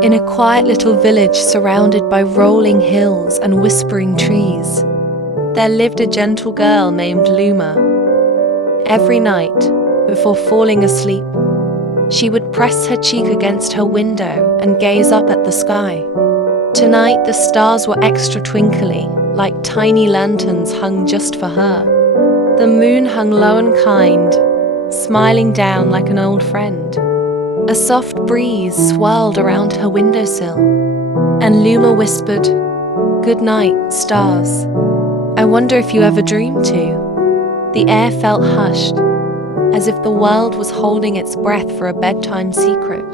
In a quiet little village surrounded by rolling hills and whispering trees, there lived a gentle girl named Luma. Every night, before falling asleep, she would press her cheek against her window and gaze up at the sky. Tonight, the stars were extra twinkly, like tiny lanterns hung just for her. The moon hung low and kind, smiling down like an old friend. A soft breeze swirled around her windowsill, and Luma whispered, "Good night, stars. I wonder if you ever dream too." The air felt hushed, as if the world was holding its breath for a bedtime secret.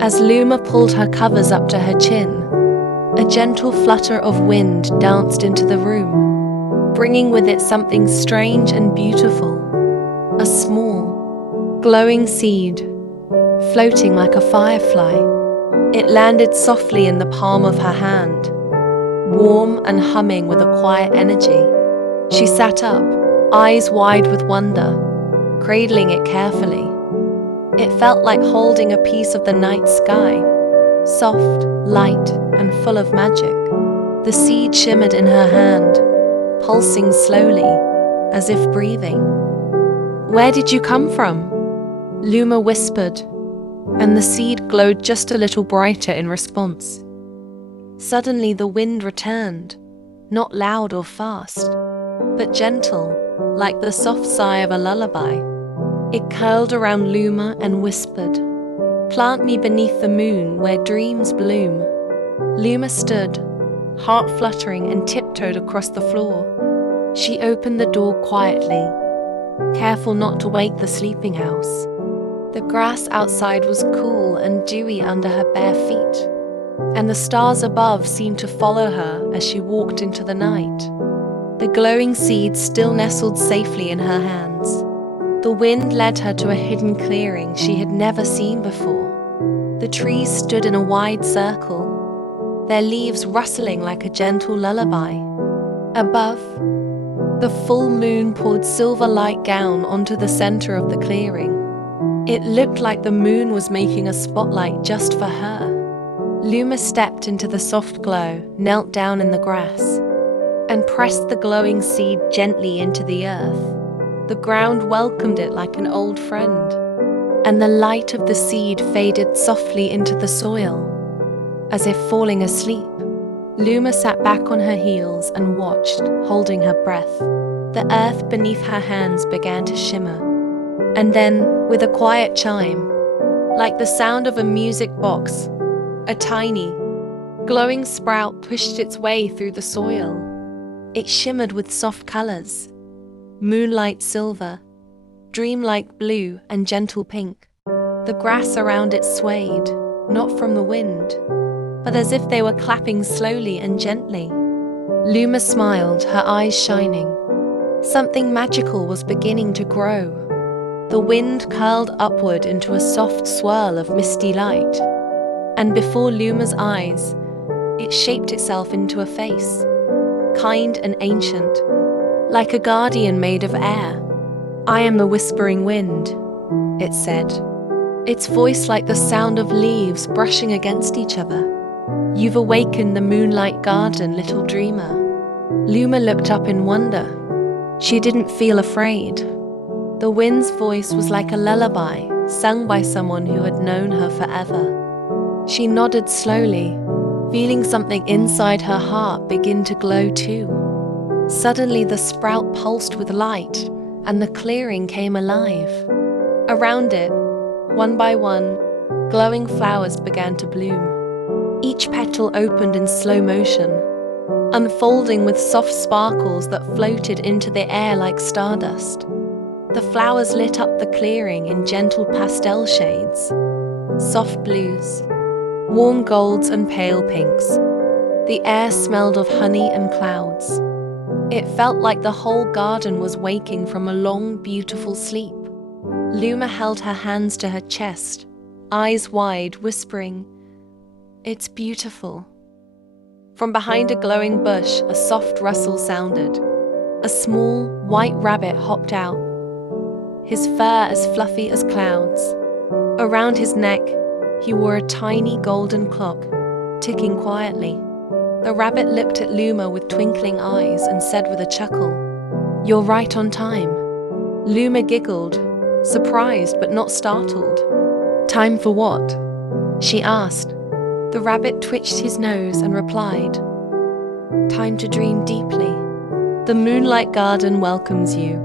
As Luma pulled her covers up to her chin, a gentle flutter of wind danced into the room, bringing with it something strange and beautiful. A small, glowing seed, floating like a firefly. It landed softly in the palm of her hand, warm and humming with a quiet energy. She sat up, eyes wide with wonder, cradling it carefully. It felt like holding a piece of the night sky, soft, light, and full of magic. The seed shimmered in her hand, pulsing slowly, as if breathing. "Where did you come from?" Luma whispered, and the seed glowed just a little brighter in response. Suddenly the wind returned, not loud or fast, but gentle, like the soft sigh of a lullaby. It curled around Luma and whispered, "Plant me beneath the moon where dreams bloom." Luma stood, heart fluttering, and tiptoed across the floor. She opened the door quietly, careful not to wake the sleeping house. The grass outside was cool and dewy under her bare feet, and the stars above seemed to follow her as she walked into the night. The glowing seed still nestled safely in her hands. The wind led her to a hidden clearing she had never seen before. The trees stood in a wide circle, their leaves rustling like a gentle lullaby. Above, the full moon poured silver light down onto the center of the clearing. It looked like the moon was making a spotlight just for her. Luma stepped into the soft glow, knelt down in the grass, and pressed the glowing seed gently into the earth. The ground welcomed it like an old friend, and the light of the seed faded softly into the soil. As if falling asleep, Luma sat back on her heels and watched, holding her breath. The earth beneath her hands began to shimmer. And then, with a quiet chime, like the sound of a music box, a tiny, glowing sprout pushed its way through the soil. It shimmered with soft colors, moonlight silver, dreamlike blue, and gentle pink. The grass around it swayed, not from the wind, but as if they were clapping slowly and gently. Luma smiled, her eyes shining. Something magical was beginning to grow. The wind curled upward into a soft swirl of misty light, and before Luma's eyes, it shaped itself into a face, kind and ancient, like a guardian made of air. "I am the whispering wind," it said, its voice like the sound of leaves brushing against each other. "You've awakened the Moonlight Garden, little dreamer." Luma looked up in wonder. She didn't feel afraid. The wind's voice was like a lullaby, sung by someone who had known her forever. She nodded slowly, feeling something inside her heart begin to glow too. Suddenly the sprout pulsed with light, and the clearing came alive. Around it, one by one, glowing flowers began to bloom. Each petal opened in slow motion, unfolding with soft sparkles that floated into the air like stardust. The flowers lit up the clearing in gentle pastel shades, soft blues, warm golds, and pale pinks. The air smelled of honey and clouds. It felt like the whole garden was waking from a long, beautiful sleep. Luma held her hands to her chest, eyes wide, whispering, "It's beautiful." From behind a glowing bush, a soft rustle sounded. A small, white rabbit hopped out, his fur as fluffy as clouds. Around his neck, He wore a tiny golden clock, ticking quietly. The rabbit looked at Luma with twinkling eyes and said with a chuckle, "You're right on time." Luma giggled, surprised but not startled. "Time for what?" she asked. The rabbit twitched his nose and replied, "Time to dream deeply. The Moonlight Garden welcomes you."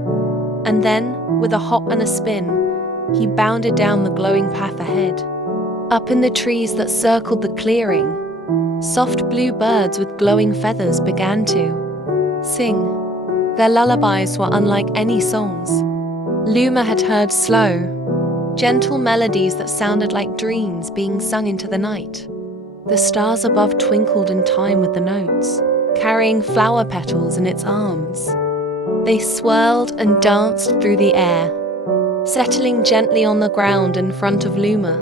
And then, with a hop and a spin, he bounded down the glowing path ahead. Up in the trees that circled the clearing, soft blue birds with glowing feathers began to sing. Their lullabies were unlike any songs. Luma had heard slow, gentle melodies that sounded like dreams being sung into the night. The stars above twinkled in time with the notes, carrying flower petals in its arms. They swirled and danced through the air, settling gently on the ground in front of Luma.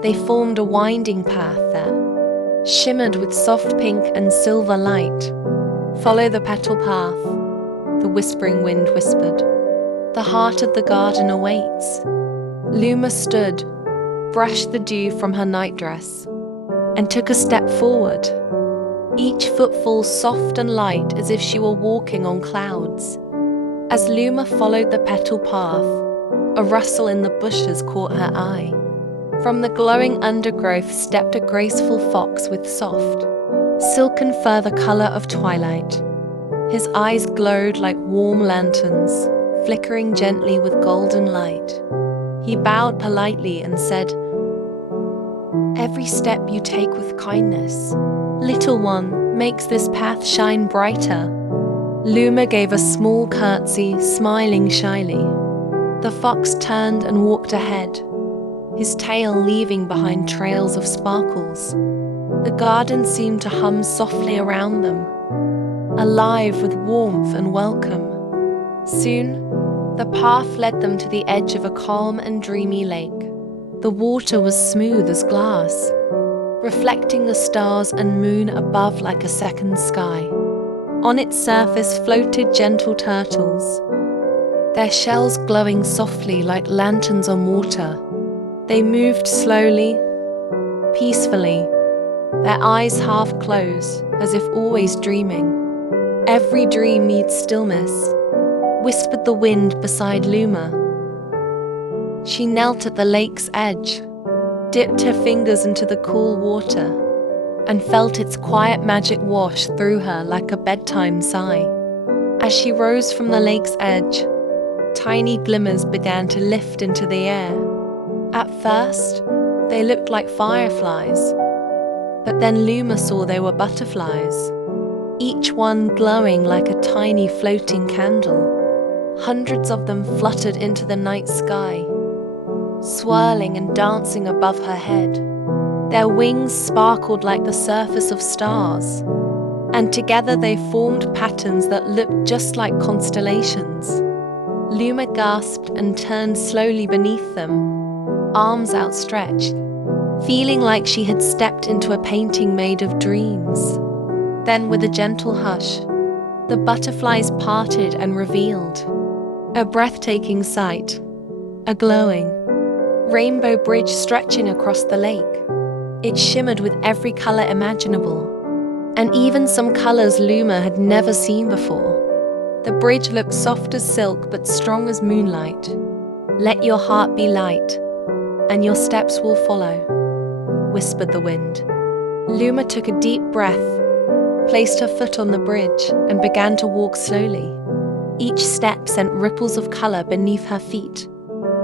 They formed a winding path that shimmered with soft pink and silver light. "Follow the petal path," the whispering wind whispered. "The heart of the garden awaits." Luma stood, brushed the dew from her nightdress, and took a step forward, each footfall soft and light as if she were walking on clouds. As Luma followed the petal path, a rustle in the bushes caught her eye. From the glowing undergrowth stepped a graceful fox with soft, silken fur the color of twilight. His eyes glowed like warm lanterns, flickering gently with golden light. He bowed politely and said, "Every step you take with kindness, little one, makes this path shine brighter." Luma gave a small curtsy, smiling shyly. The fox turned and walked ahead, his tail leaving behind trails of sparkles. The garden seemed to hum softly around them, alive with warmth and welcome. Soon, the path led them to the edge of a calm and dreamy lake. The water was smooth as glass, reflecting the stars and moon above like a second sky. On its surface floated gentle turtles, their shells glowing softly like lanterns on water. They moved slowly, peacefully, their eyes half closed, as if always dreaming. "Every dream needs stillness," whispered the wind beside Luma. She knelt at the lake's edge, dipped her fingers into the cool water, and felt its quiet magic wash through her like a bedtime sigh. As she rose from the lake's edge, tiny glimmers began to lift into the air. At first, they looked like fireflies, but then Luma saw they were butterflies, each one glowing like a tiny floating candle. Hundreds of them fluttered into the night sky, swirling and dancing above her head. Their wings sparkled like the surface of stars, and together they formed patterns that looked just like constellations. Luma gasped and turned slowly beneath them, arms outstretched, feeling like she had stepped into a painting made of dreams. Then, with a gentle hush, the butterflies parted and revealed a breathtaking sight, a glowing rainbow bridge stretching across the lake. It shimmered with every color imaginable, and even some colors Luma had never seen before. The bridge looked soft as silk but strong as moonlight. "Let your heart be light, and your steps will follow," whispered the wind. Luma took a deep breath, placed her foot on the bridge, and began to walk slowly. Each step sent ripples of color beneath her feet.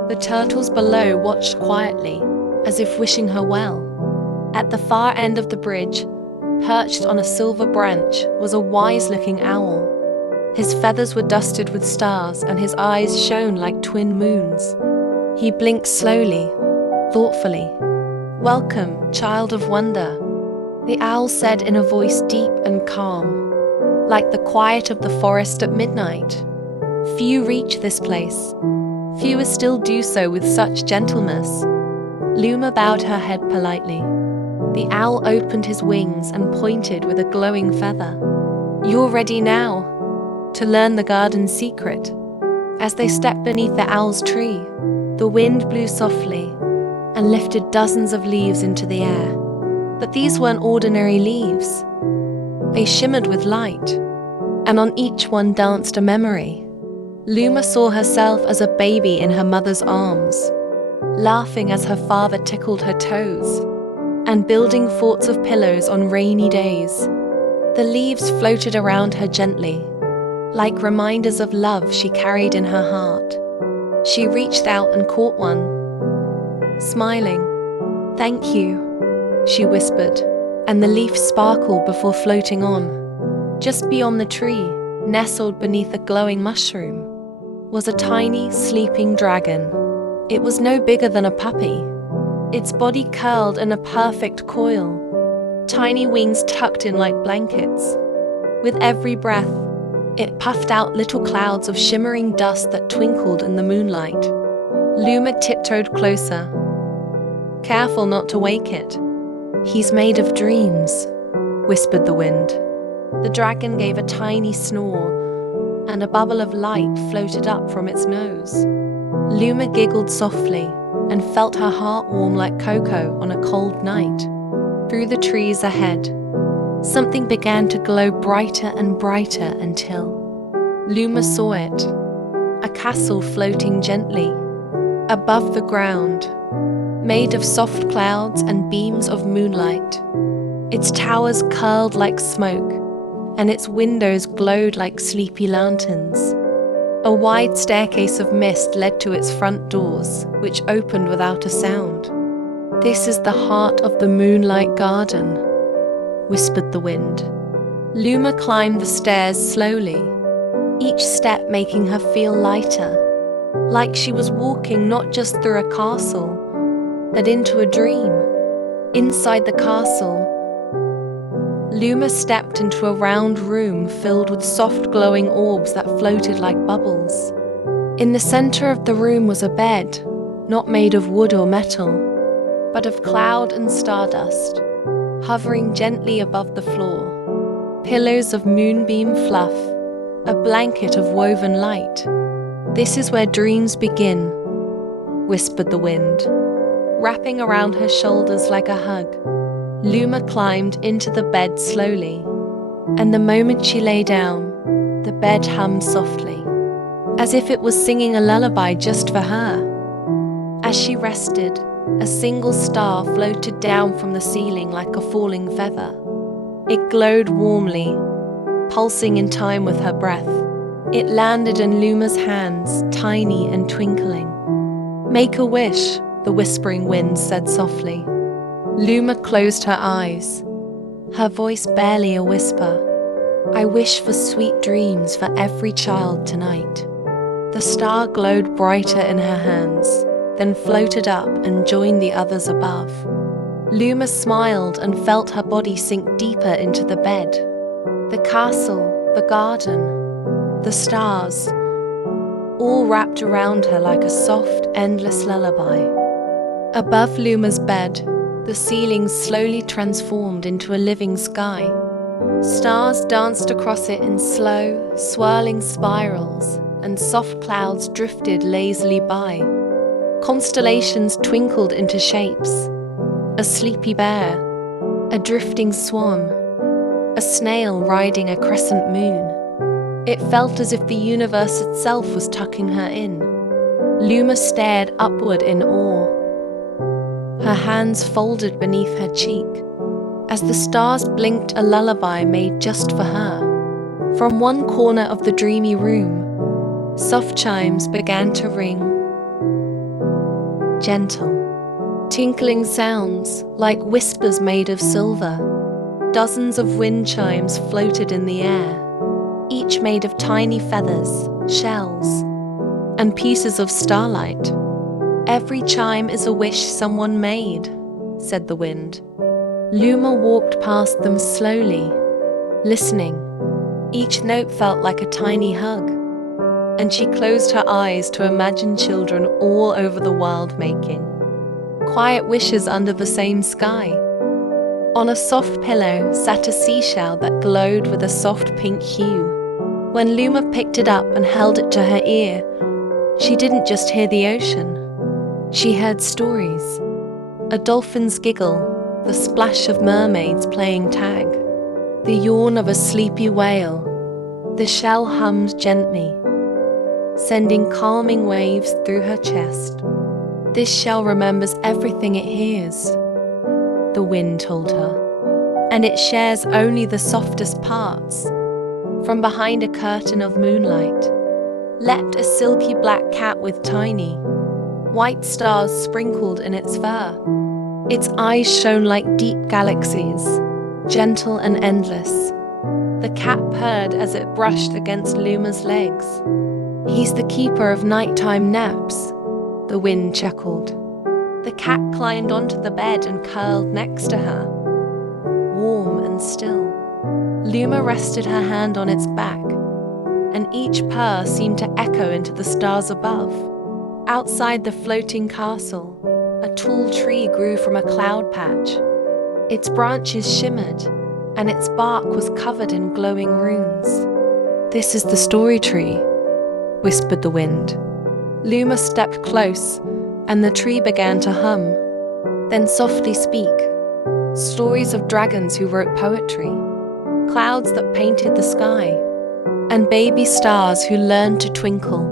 The turtles below watched quietly, as if wishing her well. At the far end of the bridge, perched on a silver branch, was a wise-looking owl. His feathers were dusted with stars, and his eyes shone like twin moons. He blinked slowly, thoughtfully. "Welcome, child of wonder," the owl said in a voice deep and calm, like the quiet of the forest at midnight. "Few reach this place. Fewer still do so with such gentleness." Luma bowed her head politely. The owl opened his wings and pointed with a glowing feather. "You're ready now to learn the garden's secret." As they stepped beneath the owl's tree, the wind blew softly, and lifted dozens of leaves into the air. But these weren't ordinary leaves. They shimmered with light, and on each one danced a memory. Luma saw herself as a baby in her mother's arms, laughing as her father tickled her toes, and building forts of pillows on rainy days. The leaves floated around her gently, like reminders of love she carried in her heart. She reached out and caught one, smiling. "Thank you," she whispered, and the leaf sparkled before floating on. Just beyond the tree, nestled beneath a glowing mushroom, was a tiny, sleeping dragon. It was no bigger than a puppy, its body curled in a perfect coil, tiny wings tucked in like blankets. With every breath, it puffed out little clouds of shimmering dust that twinkled in the moonlight. Luma tiptoed closer, careful not to wake it. "He's made of dreams," whispered the wind. The dragon gave a tiny snore, and a bubble of light floated up from its nose. Luma giggled softly and felt her heart warm like cocoa on a cold night. Through the trees ahead, something began to glow brighter and brighter until Luma saw it, a castle floating gently above the ground, made of soft clouds and beams of moonlight. Its towers curled like smoke, and its windows glowed like sleepy lanterns. A wide staircase of mist led to its front doors, which opened without a sound. "This is the heart of the Moonlight Garden," whispered the wind. Luma climbed the stairs slowly, each step making her feel lighter, like she was walking not just through a castle, but into a dream. Inside the castle, Luma stepped into a round room filled with soft glowing orbs that floated like bubbles. In the center of the room was a bed, not made of wood or metal, but of cloud and stardust, hovering gently above the floor. Pillows of moonbeam fluff, a blanket of woven light. "This is where dreams begin," whispered the wind, wrapping around her shoulders like a hug. Luma climbed into the bed slowly, and the moment she lay down, the bed hummed softly, as if it was singing a lullaby just for her. As she rested, a single star floated down from the ceiling like a falling feather. It glowed warmly, pulsing in time with her breath. It landed in Luma's hands, tiny and twinkling. "Make a wish," the whispering wind said softly. Luma closed her eyes, her voice barely a whisper. "I wish for sweet dreams for every child tonight." The star glowed brighter in her hands, then floated up and joined the others above. Luma smiled and felt her body sink deeper into the bed. The castle, the garden, the stars, all wrapped around her like a soft, endless lullaby. Above Luma's bed, the ceiling slowly transformed into a living sky. Stars danced across it in slow, swirling spirals, and soft clouds drifted lazily by. Constellations twinkled into shapes: a sleepy bear, a drifting swan, a snail riding a crescent moon. It felt as if the universe itself was tucking her in. Luma stared upward in awe, her hands folded beneath her cheek, as the stars blinked a lullaby made just for her. From one corner of the dreamy room, soft chimes began to ring. Gentle, tinkling sounds like whispers made of silver. Dozens of wind chimes floated in the air, each made of tiny feathers, shells, and pieces of starlight. "Every chime is a wish someone made," said the wind. Luma walked past them slowly, listening. Each note felt like a tiny hug, and she closed her eyes to imagine children all over the world making quiet wishes under the same sky. On a soft pillow sat a seashell that glowed with a soft pink hue. When Luma picked it up and held it to her ear, she didn't just hear the ocean. She heard stories. A dolphin's giggle, the splash of mermaids playing tag, the yawn of a sleepy whale. The shell hummed gently, sending calming waves through her chest. This shell remembers everything it hears, the wind told her, and it shares only the softest parts. From behind a curtain of moonlight leapt a silky black cat with tiny, white stars sprinkled in its fur. Its eyes shone like deep galaxies, gentle and endless. The cat purred as it brushed against Luma's legs. He's the keeper of nighttime naps, the wind chuckled. The cat climbed onto the bed and curled next to her, warm and still. Luma rested her hand on its back, and each purr seemed to echo into the stars above. Outside the floating castle, a tall tree grew from a cloud patch. Its branches shimmered, and its bark was covered in glowing runes. "This is the story tree," whispered the wind. Luma stepped close, and the tree began to hum, then softly speak. Stories of dragons who wrote poetry, clouds that painted the sky, and baby stars who learned to twinkle.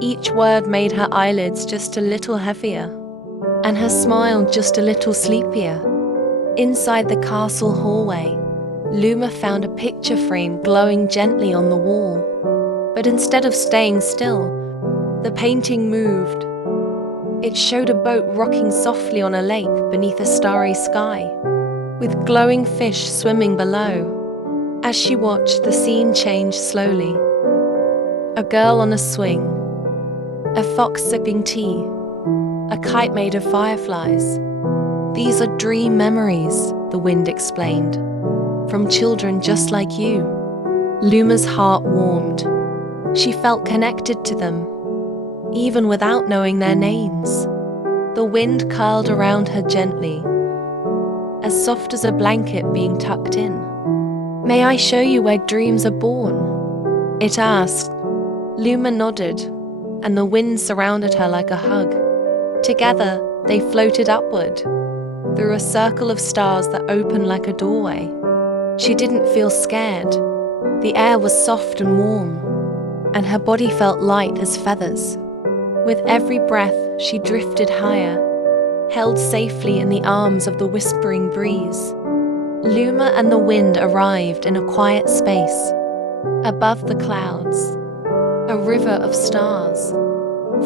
Each word made her eyelids just a little heavier, and her smile just a little sleepier. Inside the castle hallway, Luma found a picture frame glowing gently on the wall. But instead of staying still, the painting moved. It showed a boat rocking softly on a lake beneath a starry sky, with glowing fish swimming below. As she watched, the scene changed slowly. A girl on a swing, a fox sipping tea, a kite made of fireflies. "These are dream memories," the wind explained, "from children just like you." Luma's heart warmed. She felt connected to them, even without knowing their names. The wind curled around her gently, as soft as a blanket being tucked in. "May I show you where dreams are born?" it asked. Luma nodded, and the wind surrounded her like a hug. Together, they floated upward, through a circle of stars that opened like a doorway. She didn't feel scared. The air was soft and warm, and her body felt light as feathers. With every breath, she drifted higher, held safely in the arms of the whispering breeze. Luma and the wind arrived in a quiet space. Above the clouds, a river of stars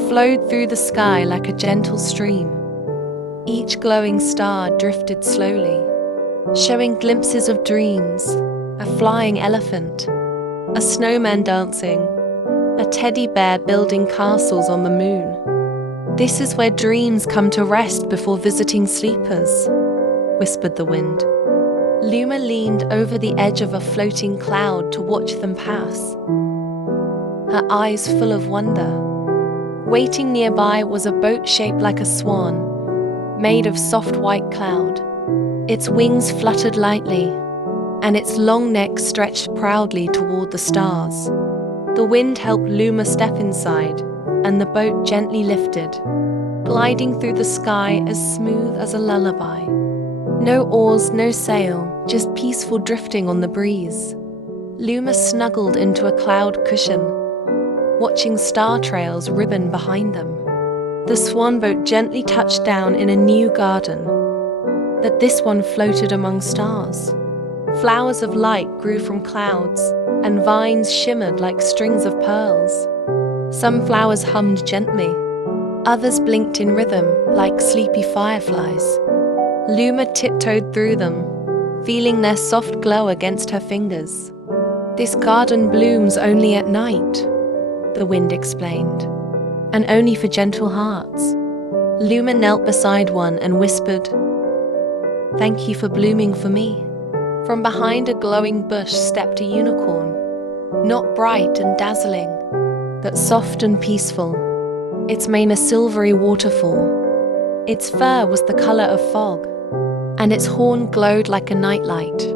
flowed through the sky like a gentle stream. Each glowing star drifted slowly, showing glimpses of dreams, a flying elephant, a snowman dancing, a teddy bear building castles on the moon. "This is where dreams come to rest before visiting sleepers," whispered the wind. Luma leaned over the edge of a floating cloud to watch them pass, her eyes full of wonder. Waiting nearby was a boat shaped like a swan, made of soft white cloud. Its wings fluttered lightly, and its long neck stretched proudly toward the stars. The wind helped Luma step inside, and the boat gently lifted, gliding through the sky as smooth as a lullaby. No oars, no sail, just peaceful drifting on the breeze. Luma snuggled into a cloud cushion, watching star trails ribbon behind them. The swan boat gently touched down in a new garden, but this one floated among stars. Flowers of light grew from clouds, and vines shimmered like strings of pearls. Some flowers hummed gently, others blinked in rhythm like sleepy fireflies. Luma tiptoed through them, feeling their soft glow against her fingers. "This garden blooms only at night," the wind explained, "and only for gentle hearts." Luma knelt beside one and whispered, "Thank you for blooming for me." From behind a glowing bush stepped a unicorn, not bright and dazzling, but soft and peaceful, its mane a silvery waterfall. Its fur was the color of fog, and its horn glowed like a nightlight.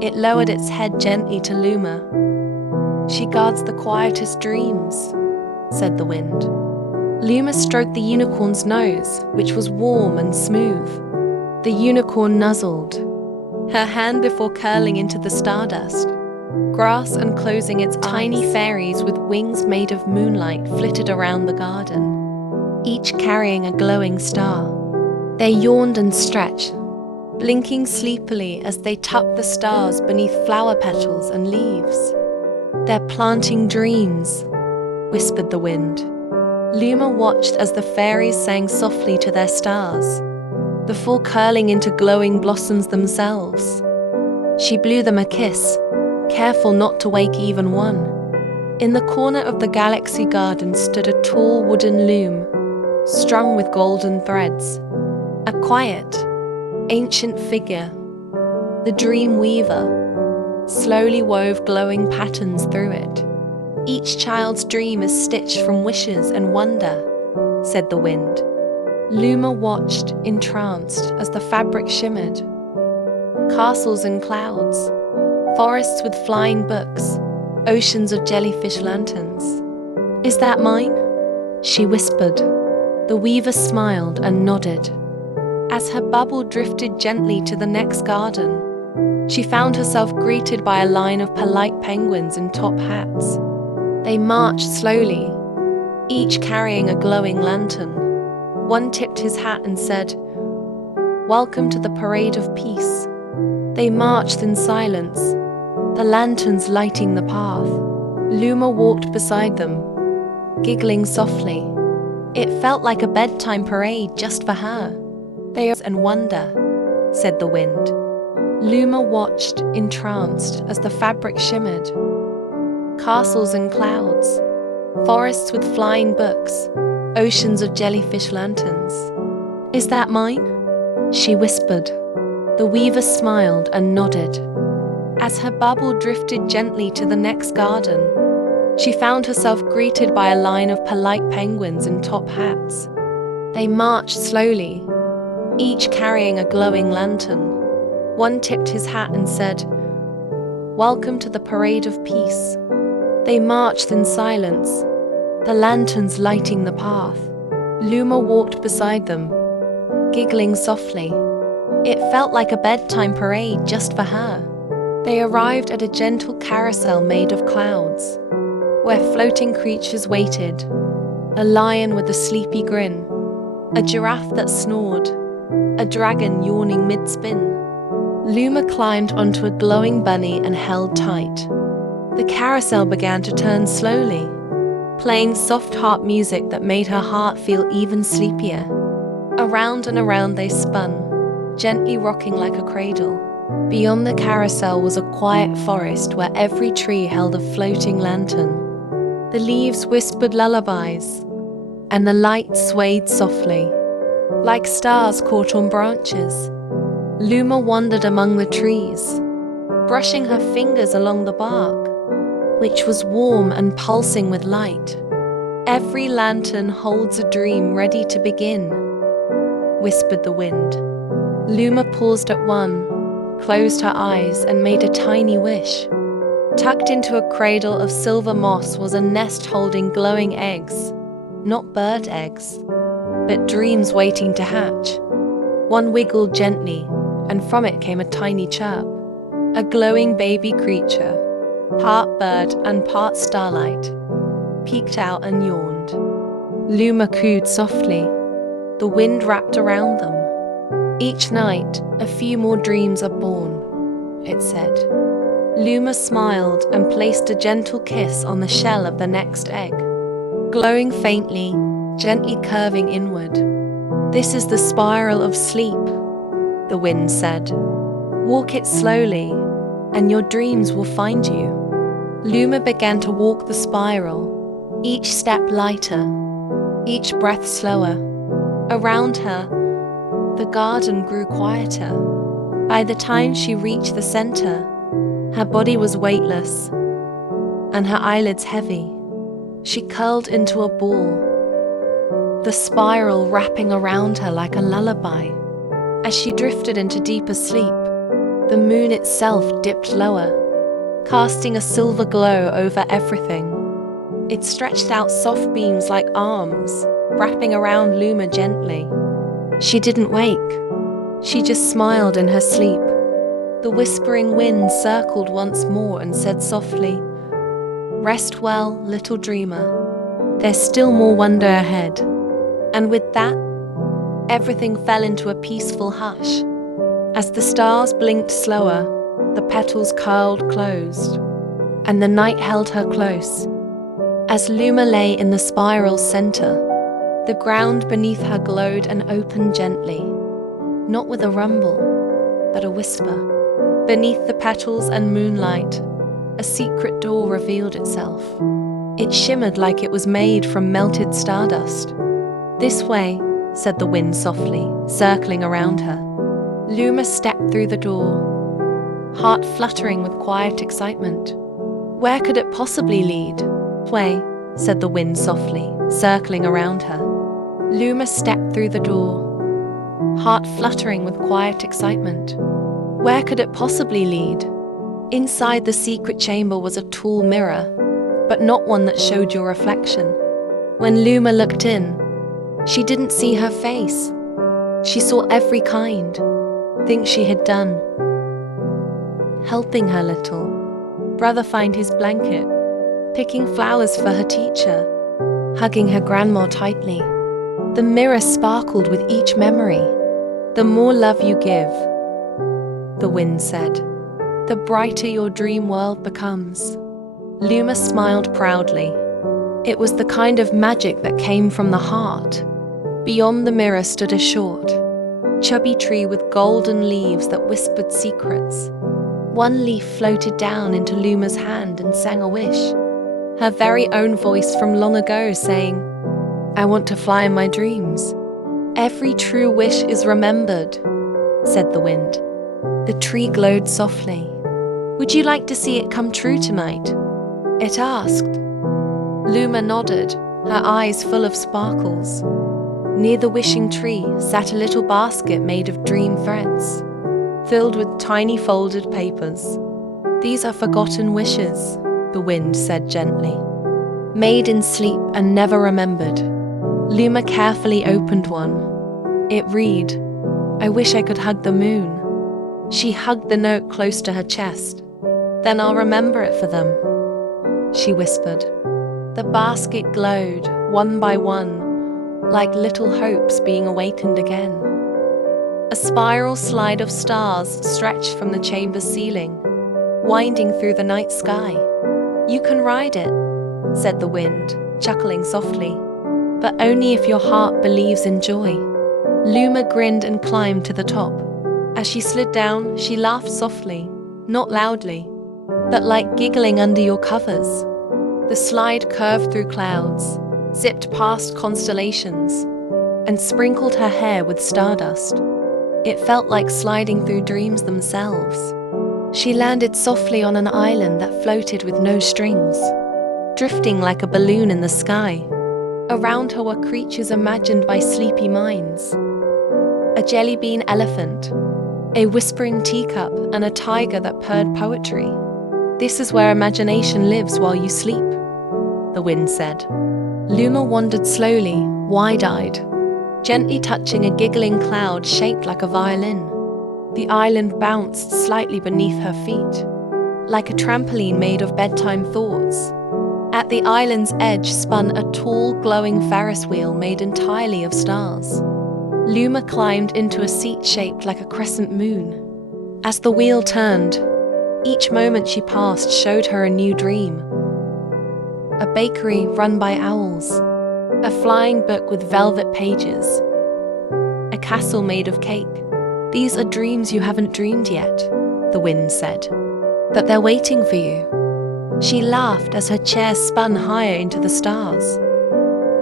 It lowered its head gently to Luma. "She guards the quietest dreams," said the wind. Luma stroked the unicorn's nose, which was warm and smooth. The unicorn nuzzled her hand before curling into the stardust. Grass and closing its tiny fairies with wings made of moonlight flitted around the garden, each carrying a glowing star. They yawned and stretched, blinking sleepily as they tucked the stars beneath flower petals and leaves. "They're planting dreams," whispered the wind. Luma watched as the fairies sang softly to their stars, before curling into glowing blossoms themselves. She blew them a kiss, careful not to wake even one. In the corner of the galaxy garden stood a tall wooden loom, strung with golden threads. A quiet, ancient figure, the dream weaver, slowly wove glowing patterns through it. "Each child's dream is stitched from wishes and wonder," said the wind. Luma watched, entranced, as the fabric shimmered. Castles and clouds, forests with flying books, oceans of jellyfish lanterns. "Is that mine?" she whispered. The weaver smiled and nodded. As her bubble drifted gently to the next garden, she found herself greeted by a line of polite penguins in top hats. They marched slowly, each carrying a glowing lantern. One tipped his hat and said, "Welcome to the parade of peace." They marched in silence, the lanterns lighting the path. Luma walked beside them, giggling softly. It felt like a bedtime parade just for her. "They are and wonder," said the wind. Luma watched, entranced, as the fabric shimmered. Castles and clouds, forests with flying books, oceans of jellyfish lanterns. "Is that mine?" she whispered. The weaver smiled and nodded. As her bubble drifted gently to the next garden, she found herself greeted by a line of polite penguins in top hats. They marched slowly, each carrying a glowing lantern. One tipped his hat and said, "Welcome to the parade of peace." They marched in silence, the lanterns lighting the path. Luma walked beside them, giggling softly. It felt like a bedtime parade just for her. They arrived at a gentle carousel made of clouds, where floating creatures waited. A lion with a sleepy grin, a giraffe that snored, a dragon yawning mid-spin. Luma climbed onto a glowing bunny and held tight. The carousel began to turn slowly, playing soft harp music that made her heart feel even sleepier. Around and around they spun, gently rocking like a cradle. Beyond the carousel was a quiet forest where every tree held a floating lantern. The leaves whispered lullabies, and the light swayed softly, like stars caught on branches. Luma wandered among the trees, brushing her fingers along the bark, which was warm and pulsing with light. "Every lantern holds a dream ready to begin," whispered the wind. Luma paused at one, closed her eyes, and made a tiny wish. Tucked into a cradle of silver moss was a nest holding glowing eggs, not bird eggs, but dreams waiting to hatch. One wiggled gently, and from it came a tiny chirp. A glowing baby creature, part bird and part starlight, peeked out and yawned. Luma cooed softly. The wind wrapped around them. "Each night, a few more dreams are born," it said. Luma smiled and placed a gentle kiss on the shell of the next egg, glowing faintly, gently curving inward. "This is the spiral of sleep," the wind said. "Walk it slowly, and your dreams will find you." Luma began to walk the spiral, each step lighter, each breath slower. Around her, the garden grew quieter. By the time she reached the center, her body was weightless, and her eyelids heavy. She curled into a ball, the spiral wrapping around her like a lullaby. As she drifted into deeper sleep, the moon itself dipped lower, casting a silver glow over everything. It stretched out soft beams like arms, wrapping around Luma gently. She didn't wake. She just smiled in her sleep. The whispering wind circled once more and said softly, "Rest well, little dreamer. There's still more wonder ahead." And with that, everything fell into a peaceful hush. As the stars blinked slower, the petals curled closed, and the night held her close. As Luma lay in the spiral's center, the ground beneath her glowed and opened gently, not with a rumble, but a whisper. Beneath the petals and moonlight, a secret door revealed itself. It shimmered like it was made from melted stardust. "This way," said the wind softly, circling around her. Luma stepped through the door, heart fluttering with quiet excitement. Where could it possibly lead? "Way," said the wind softly, circling around her. Luma stepped through the door, heart fluttering with quiet excitement. Where could it possibly lead? Inside the secret chamber was a tall mirror, but not one that showed your reflection. When Luma looked in, she didn't see her face. She saw every kind thing she had done. Helping her little brother find his blanket, picking flowers for her teacher, hugging her grandma tightly. The mirror sparkled with each memory. "The more love you give," the wind said, "the brighter your dream world becomes." Luma smiled proudly. It was the kind of magic that came from the heart. Beyond the mirror stood a short, chubby tree with golden leaves that whispered secrets. One leaf floated down into Luma's hand and sang a wish, her very own voice from long ago saying, "I want to fly in my dreams." "Every true wish is remembered," said the wind. The tree glowed softly. "Would you like to see it come true tonight?" it asked. Luma nodded, her eyes full of sparkles. Near the wishing tree sat a little basket made of dream threads, filled with tiny folded papers. "These are forgotten wishes," the wind said gently. "Made in sleep and never remembered." Luma carefully opened one. It read, "I wish I could hug the moon." She hugged the note close to her chest. "Then I'll remember it for them," she whispered. The basket glowed, one by one, like little hopes being awakened again. A spiral slide of stars stretched from the chamber's ceiling, winding through the night sky. "You can ride it," said the wind, chuckling softly, "but only if your heart believes in joy." Luma grinned and climbed to the top. As she slid down, she laughed softly, not loudly, but like giggling under your covers. The slide curved through clouds, zipped past constellations, and sprinkled her hair with stardust. It felt like sliding through dreams themselves. She landed softly on an island that floated with no strings, drifting like a balloon in the sky. Around her were creatures imagined by sleepy minds. A jelly bean elephant, a whispering teacup, and a tiger that purred poetry. "This is where imagination lives while you sleep," the wind said. Luma wandered slowly, wide-eyed, gently touching a giggling cloud shaped like a violin. The island bounced slightly beneath her feet, like a trampoline made of bedtime thoughts. At the island's edge spun a tall, glowing Ferris wheel made entirely of stars. Luma climbed into a seat shaped like a crescent moon. As the wheel turned, each moment she passed showed her a new dream. A bakery run by owls, a flying book with velvet pages, a castle made of cake. "These are dreams you haven't dreamed yet," the wind said, "but they're waiting for you." She laughed as her chair spun higher into the stars.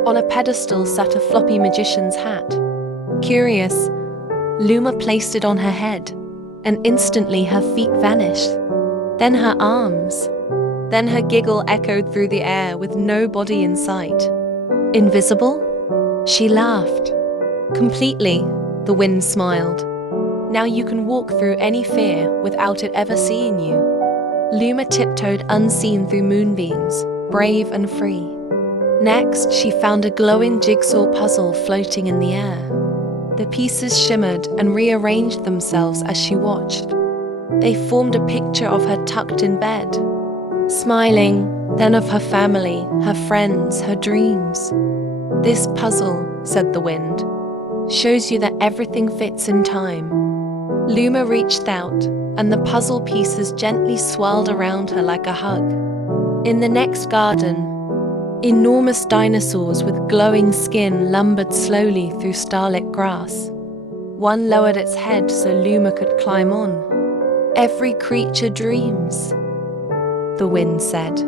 On a pedestal sat a floppy magician's hat. Curious, Luma placed it on her head, and instantly her feet vanished. Then her arms. Then her giggle echoed through the air with no body in sight. "Invisible?" She laughed. "Completely," the wind smiled. "Now you can walk through any fear without it ever seeing you." Luma tiptoed unseen through moonbeams, brave and free. Next, she found a glowing jigsaw puzzle floating in the air. The pieces shimmered and rearranged themselves as she watched. They formed a picture of her tucked in bed, smiling, then of her family, her friends, her dreams. "This puzzle," said the wind, "shows you that everything fits in time." Luma reached out, and the puzzle pieces gently swirled around her like a hug. In the next garden, enormous dinosaurs with glowing skin lumbered slowly through starlit grass. One lowered its head so Luma could climb on. "Every creature dreams," the wind said.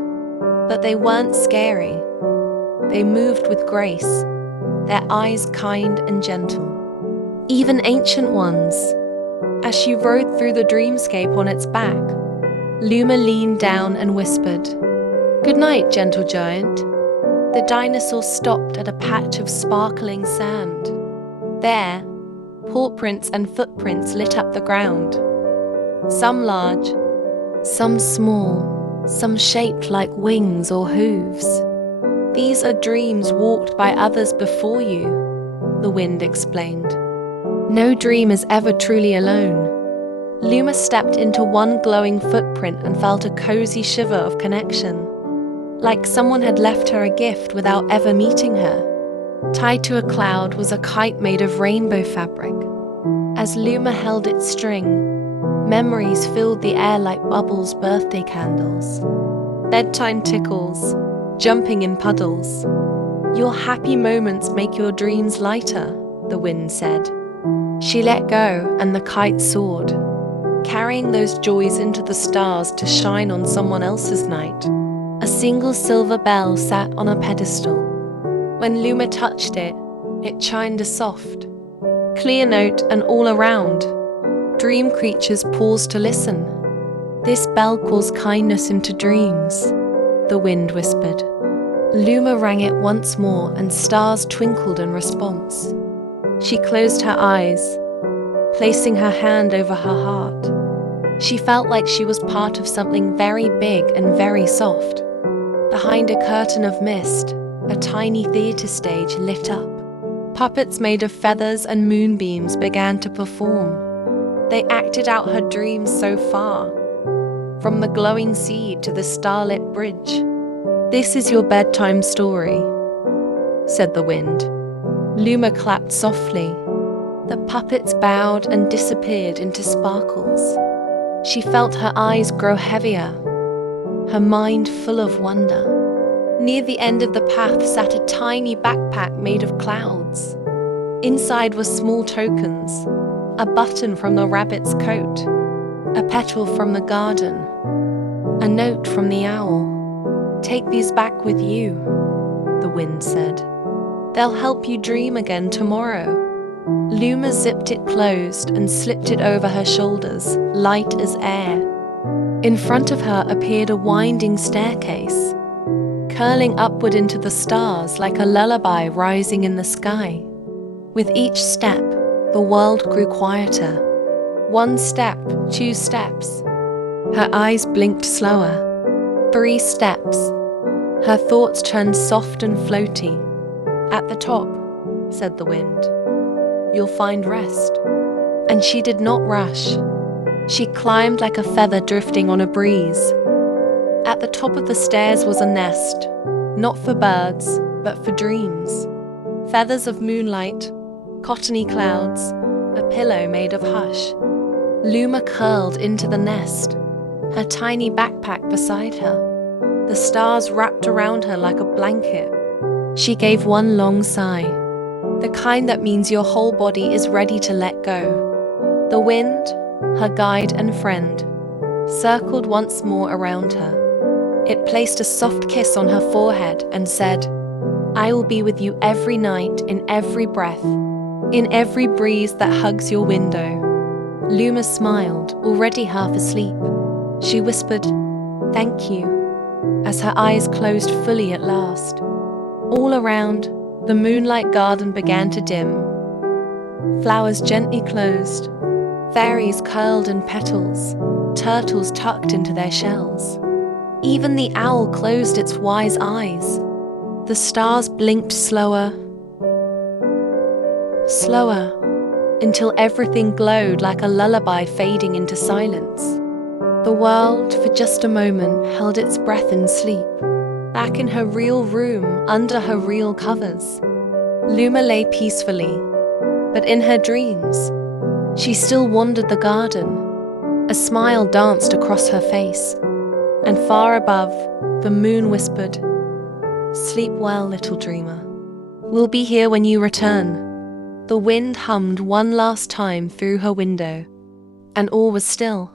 But they weren't scary. They moved with grace, their eyes kind and gentle. Even ancient ones. As she rode through the dreamscape on its back, Luma leaned down and whispered, "Good night, gentle giant." The dinosaur stopped at a patch of sparkling sand. There, paw prints and footprints lit up the ground. Some large, some small, some shaped like wings or hooves. "These are dreams walked by others before you," the wind explained. "No dream is ever truly alone." Luma stepped into one glowing footprint and felt a cozy shiver of connection, like someone had left her a gift without ever meeting her. Tied to a cloud was a kite made of rainbow fabric. As Luma held its string, memories filled the air like bubbles, birthday candles. Bedtime tickles, jumping in puddles. "Your happy moments make your dreams lighter," the wind said. She let go and the kite soared, carrying those joys into the stars to shine on someone else's night. A single silver bell sat on a pedestal. When Luma touched it, it chimed a soft, clear note, and all around, dream creatures paused to listen. "This bell calls kindness into dreams," the wind whispered. Luma rang it once more and stars twinkled in response. She closed her eyes, placing her hand over her heart. She felt like she was part of something very big and very soft. Behind a curtain of mist, a tiny theater stage lit up. Puppets made of feathers and moonbeams began to perform. They acted out her dreams so far, from the glowing seed to the starlit bridge. "This is your bedtime story," said the wind. Luma clapped softly. The puppets bowed and disappeared into sparkles. She felt her eyes grow heavier, her mind full of wonder. Near the end of the path sat a tiny backpack made of clouds. Inside were small tokens, a button from the rabbit's coat, a petal from the garden, a note from the owl. "Take these back with you," the wind said. "They'll help you dream again tomorrow." Luma zipped it closed and slipped it over her shoulders, light as air. In front of her appeared a winding staircase, curling upward into the stars like a lullaby rising in the sky. With each step, the world grew quieter. One step, 2 steps. Her eyes blinked slower. 3 steps. Her thoughts turned soft and floaty. "At the top," said the wind, "you'll find rest." And she did not rush. She climbed like a feather drifting on a breeze. At the top of the stairs was a nest, not for birds, but for dreams. Feathers of moonlight, cottony clouds, a pillow made of hush. Luma curled into the nest, her tiny backpack beside her. The stars wrapped around her like a blanket. She gave one long sigh, the kind that means your whole body is ready to let go. The wind, her guide and friend, circled once more around her. It placed a soft kiss on her forehead and said, "I will be with you every night, in every breath, in every breeze that hugs your window." Luma smiled, already half asleep. She whispered, "Thank you," as her eyes closed fully at last. All around, the moonlight garden began to dim. Flowers gently closed, fairies curled in petals, turtles tucked into their shells. Even the owl closed its wise eyes. The stars blinked slower, until everything glowed like a lullaby fading into silence. The world, for just a moment, held its breath in sleep. Back in her real room, under her real covers, Luma lay peacefully, but in her dreams, she still wandered the garden. A smile danced across her face, and far above, the moon whispered, "Sleep well, little dreamer. We'll be here when you return." The wind hummed one last time through her window, and all was still.